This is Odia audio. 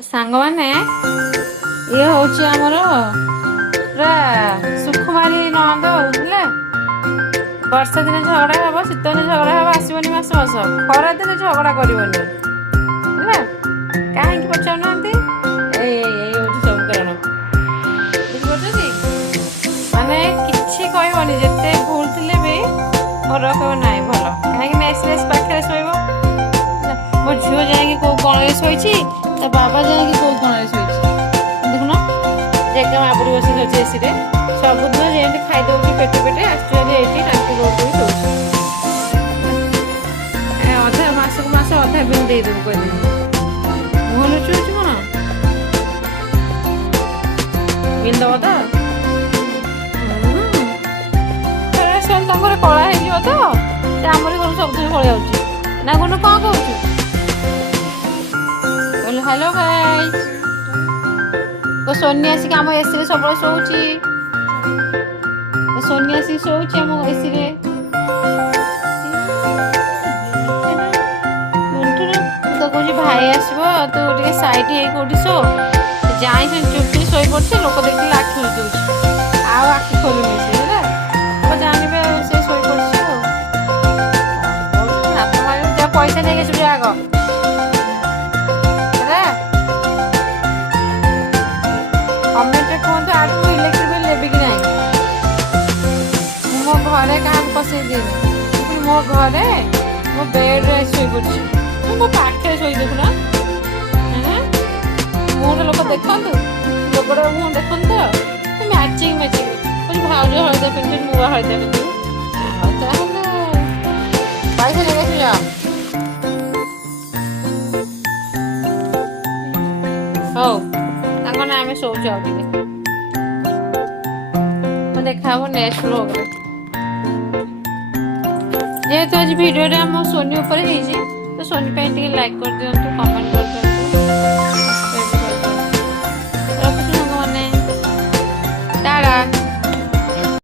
ସାଙ୍ଗମାନେ ଇଏ ହଉଛି ଆମର ପୁରା ସୁକୁମାରୀ ନଣନ୍ଦ ହେଲା। ବର୍ଷା ଦିନେ ଝଗଡ଼ା ହବ, ଶୀତ ଦିନେ ଝଗଡ଼ା ହବ, ଆସିବନି ମାସ ମାସ, ଖରା ଦିନେ ଝଗଡ଼ା କରିବନି ହେଲା। କାହିଁକି ପଚାରୁନାହାନ୍ତି? ଏଇ ହଉଛି ସବୁ କାରଣ, ବୁଝିପାରୁଛନ୍ତି? ମାନେ କିଛି କହିବନି, ଯେତେ ଭୁଲ ଥିଲେ ବି ମୋର କହିବ ନାହିଁ ଭଲ, କାହିଁକି ନା ଏସ୍ ପାଖରେ ଶୋଇବ। ମୋ ଝିଅ ଯାଇକି କୋଉ କଣରେ ଶୋଇଛି, ତା ବାବା ଯାଇକି କୋଉ କଣରେ ଶୋଇଛି, ଦେଖୁନ ଜାଗା ମାପୁରି ବସିକି ଅଛି ଏସିରେ। ସବୁଦିନ ଯେମିତି ଖାଇଦଉଛି ପେଟେ ପେଟେ, ଆସୁଛି ଏଇଠି ଟାଙ୍କି ଦୌଡ଼ି ଶୋଉଛି। ଅଧା ମାସକୁ ମାସ ଅଧା ବିଲ୍ ଦେଇଦେବୁ କହିଦେବି। ମୁହଁ ଲୁଚୁଛି କଣ? ବିଲ୍ ଦବ ତ? ତାଙ୍କର କଳା ହେଇଯିବ ତ, ସେ ଆମରି ଘରୁ ସବୁଦିନ ପଳେଇ ଯାଉଛି ନା। କଣ କହୁଛୁ? କହିଲେ ହ୍ୟାଲୋ ଗାଇସ୍। ସୋନି ଆସିକି ଆମ ଏସିରେ ସବୁବେଳେ ଶୋଉଛି। ସୋନି ଆସିକି ଶୋଉଛି ଆମ ଏସିରେ। ତ କହୁଛି ଭାଇ ଆସିବ, ତୁ ଟିକେ ସାଇଡ୍ ହେଇ କୋଉଠି ଶୋ। ଯାଇ ଚୁପି ଶୋଇପଡୁଛି, ଲୋକ ଦେଖିଲେ ଆଖି ଦଉଛି, ଆଉ ଆଖି ଖୋଲୁନି ସେ ହେଲା। ଜାଣିବେ ଆଉ ସେ ଶୋଇପଡିଛି ଆଉ। ହାତ ମାରିବ, ଯା ପଇସା ନେଇକି ଆସିବୁ ଆଗ। କମେଣ୍ଟରେ କୁହନ୍ତୁ ଆଠୁ ମୁଁ ଇଲେକ୍ଟ୍ରିକ୍ ବିଲ୍ ନେବି କି ନାହିଁ। ମୁଁ ମୋ ଘରେ କାହାକୁ ପସେଇ ଦିଏନି। ମୋ ଘରେ ମୋ ବେଡ୍ରେ ଶୋଇପଡୁଛି, ମୋ ପାଖରେ ଶୋଇ ଦେଖୁନ। ମୁହଁଟା ଲୋକ ଦେଖନ୍ତୁ, ଲୋକଟା ମୁହଁ ଦେଖନ୍ତୁ ତ। ମ୍ୟାଚିଂ କହୁଛି ଭାଉଜ ହଳଦିଆ ପିନ୍ଧୁଛି, ମୁଁ ହଳଦିଆ ପିନ୍ଧିବି। ଆଉ ତାହେଲେ ପଇସା ନେଇକି ଆସିବି ଯା। ହଉ ତାଙ୍କ ନା ଆମେ ଶୋଉଛୁ ଆଉ ଟିକେ, ଦେଖା ହବ ନେକ୍ସଟ ବ୍ଲଗରେ। ଯେହେତୁ ଆଜି ଭିଡ଼ିଓଟା ଆମ ସୋନି ଉପରେ ହେଇଛି, ତ ସୋନି ପାଇଁ ଟିକେ ଲାଇକ୍ କରିଦିଅନ୍ତୁ, କମେଣ୍ଟ କରିଦିଅନ୍ତୁ।